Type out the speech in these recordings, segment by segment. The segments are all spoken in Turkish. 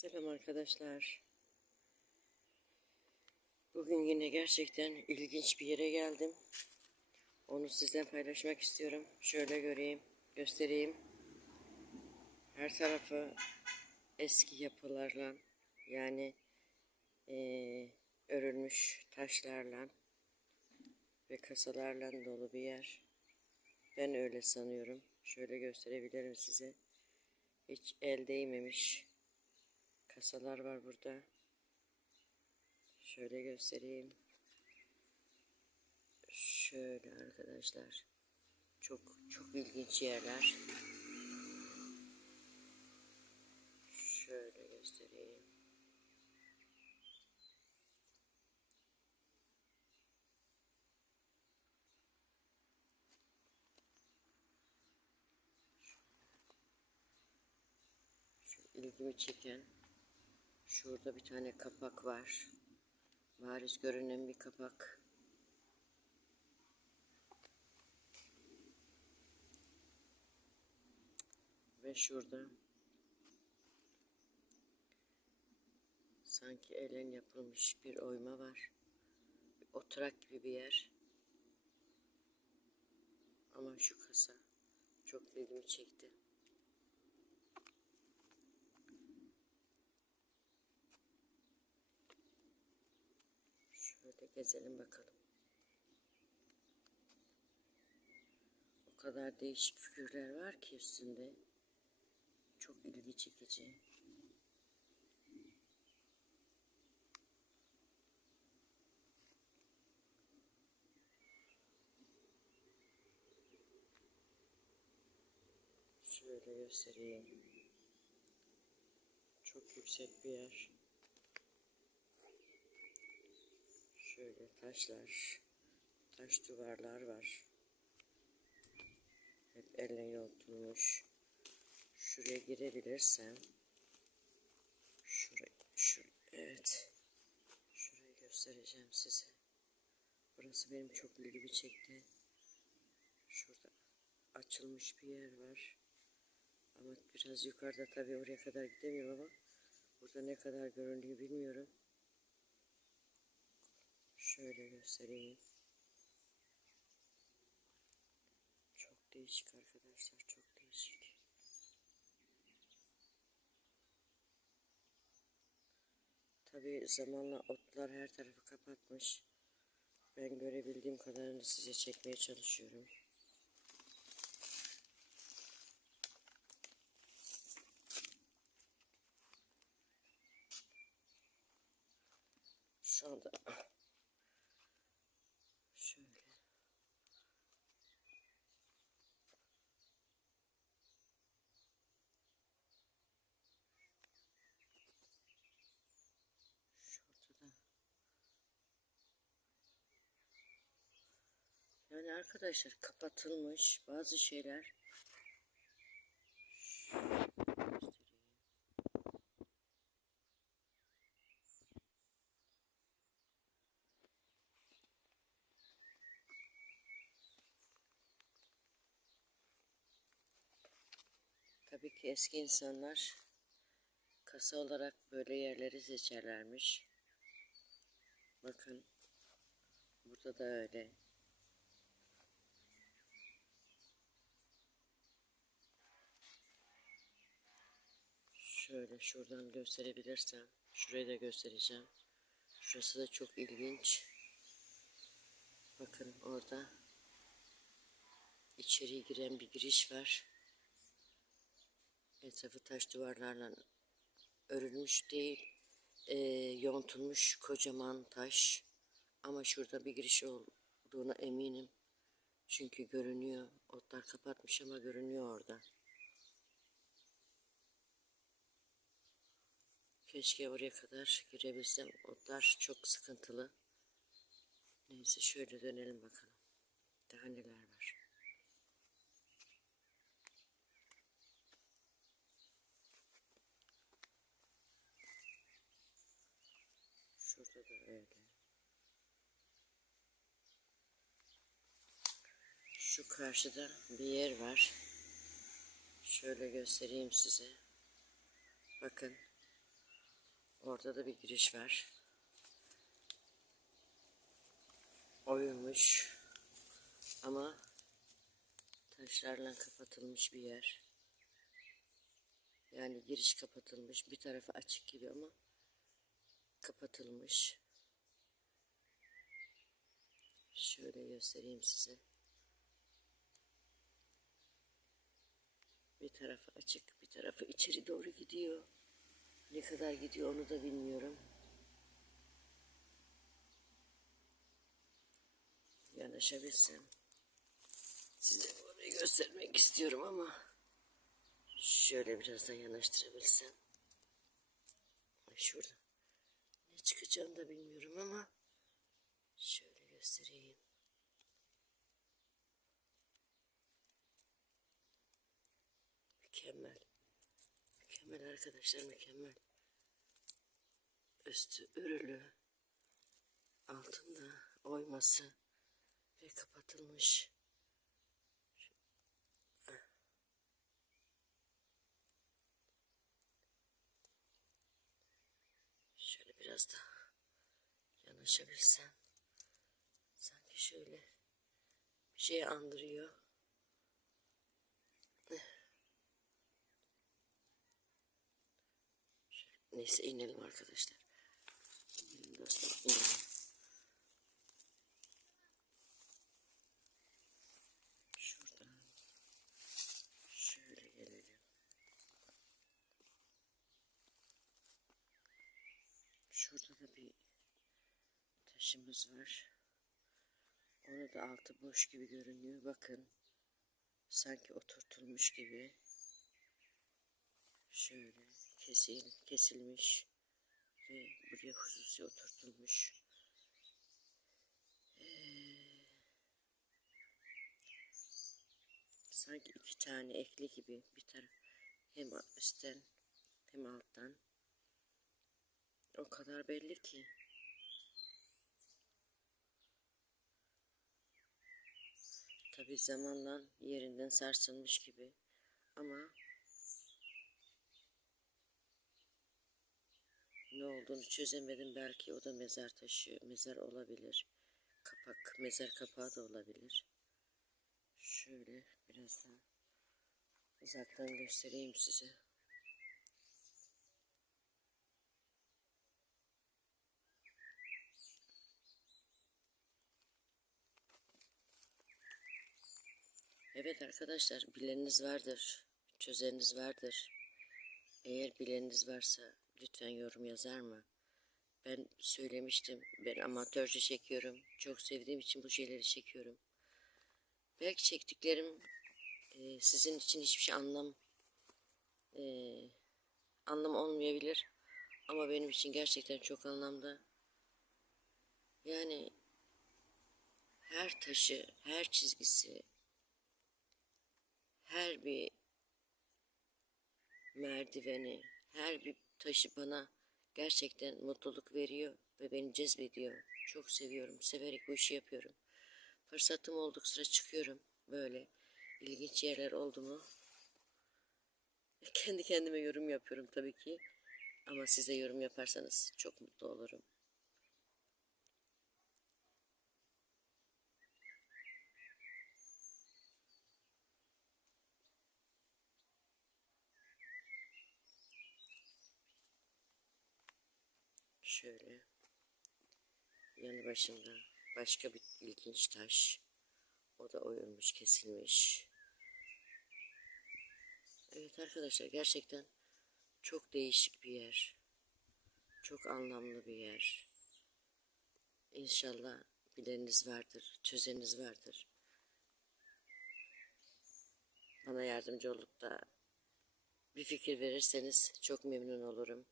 Selam arkadaşlar. Bugün yine gerçekten ilginç bir yere geldim. Onu sizden paylaşmak istiyorum. Şöyle göreyim, göstereyim. Her tarafı eski yapılarla yani eee, örülmüş taşlarla ve kasalarla dolu bir yer. Ben öyle sanıyorum. Şöyle gösterebilirim size. Hiç el değmemiş kasalar var burada. Şöyle göstereyim. Şöyle arkadaşlar. Çok çok ilginç yerler. Şöyle göstereyim. İlgimi çeken Şurada bir tane kapak var. Bariz görünen bir kapak. Ve şurada sanki elen yapılmış bir oyma var. Bir oturak gibi bir yer. Ama şu kasa çok ilgimi çekti. Şöyle gezelim bakalım. O kadar değişik figürler var ki üstünde. Çok ilgi çekici. Şöyle göstereyim. Çok yüksek bir yer. Şöyle taşlar, taş duvarlar var. Hep elle yontulmuş. Şuraya girebilirsem, şurayı, şu, evet, şurayı göstereceğim size. Burası benim çok ilgimi çekti. Şurada açılmış bir yer var. Ama biraz yukarıda tabii oraya kadar gidemiyorum ama burada ne kadar göründüğü bilmiyorum. Şöyle göstereyim. Çok değişik arkadaşlar, çok değişik. Tabii zamanla otlar her tarafı kapatmış. Ben görebildiğim kadarını size çekmeye çalışıyorum. Şu anda şöyle şurada da yani arkadaşlar kapatılmış bazı şeyler. Tabii ki eski insanlar kasa olarak böyle yerleri seçerlermiş. Bakın burada da öyle. Şöyle şuradan gösterebilirsem şurayı da göstereceğim. Şurası da çok ilginç. Bakın orada içeri giren bir giriş var. Etrafı taş duvarlarla örülmüş değil, e, yontulmuş kocaman taş. Ama şurada bir giriş olduğuna eminim. Çünkü görünüyor. Otlar kapatmış ama görünüyor orada. Keşke oraya kadar girebilsem. Otlar çok sıkıntılı. Neyse şöyle dönelim bakalım. Daha neler var. Şurada da öyle. Şu karşıda bir yer var. Şöyle göstereyim size. Bakın. Orada da bir giriş var. Oyulmuş. Ama taşlarla kapatılmış bir yer. Yani giriş kapatılmış. Bir tarafı açık gibi ama kapatılmış. Şöyle göstereyim size. Bir tarafı açık, bir tarafı içeri doğru gidiyor. Ne kadar gidiyor onu da bilmiyorum. Yanaşabilsem. Size orayı göstermek istiyorum ama şöyle biraz da yanaştırabilsem. Şurada. Ne çıkacağını da bilmiyorum ama şöyle göstereyim. Mükemmel. Mükemmel arkadaşlar mükemmel. Üstü örülü. Altında oyması ve kapatılmış. Şöyle biraz daha yanaşabilsem. Sanki şöyle bir şey andırıyor. Neyse inelim arkadaşlar. Dostum inelim. Şurada da bir taşımız var. Ona da altı boş gibi görünüyor. Bakın. Sanki oturtulmuş gibi. Şöyle kesil, kesilmiş ve buraya hususi oturtulmuş. Ee, sanki iki tane ekli gibi bir taraf hem üstten hem alttan. O kadar belli ki. Tabi zamanla yerinden sarsılmış gibi ama ne olduğunu çözemedim. Belki o da mezar taşı, mezar olabilir. Kapak, mezar kapağı da olabilir. Şöyle biraz daha uzaktan göstereyim size. Evet arkadaşlar bileniniz vardır, çözeniniz vardır. Eğer bileniniz varsa lütfen yorum yazar mı? Ben söylemiştim, ben amatörce çekiyorum. Çok sevdiğim için bu şeyleri çekiyorum. Belki çektiklerim e, sizin için hiçbir şey anlam e, anlam olmayabilir. Ama benim için gerçekten çok anlamda. Yani her taşı, her çizgisi, her bir merdiveni, her bir taşı bana gerçekten mutluluk veriyor ve beni cezbediyor. Çok seviyorum, severek bu işi yapıyorum. Fırsatım oldukça çıkıyorum böyle. ilginç yerler oldu mu? Kendi kendime yorum yapıyorum tabii ki. Ama size yorum yaparsanız çok mutlu olurum. Şöyle yanı başımda başka bir ilginç taş. O da oyulmuş, kesilmiş. Evet arkadaşlar gerçekten çok değişik bir yer. Çok anlamlı bir yer. İnşallah bileniniz vardır, çözeniniz vardır. Bana yardımcı olup da bir fikir verirseniz çok memnun olurum.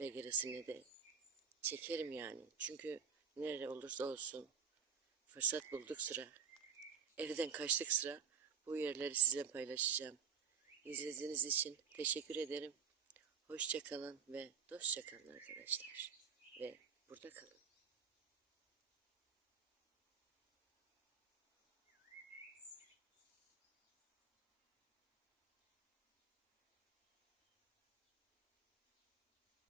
Ve gerisini de çekerim yani. Çünkü nerede olursa olsun fırsat bulduk sıra, evden kaçtık sıra bu yerleri sizinle paylaşacağım. İzlediğiniz için teşekkür ederim. Hoşça kalın ve dostça kalın arkadaşlar. Ve burada kalın.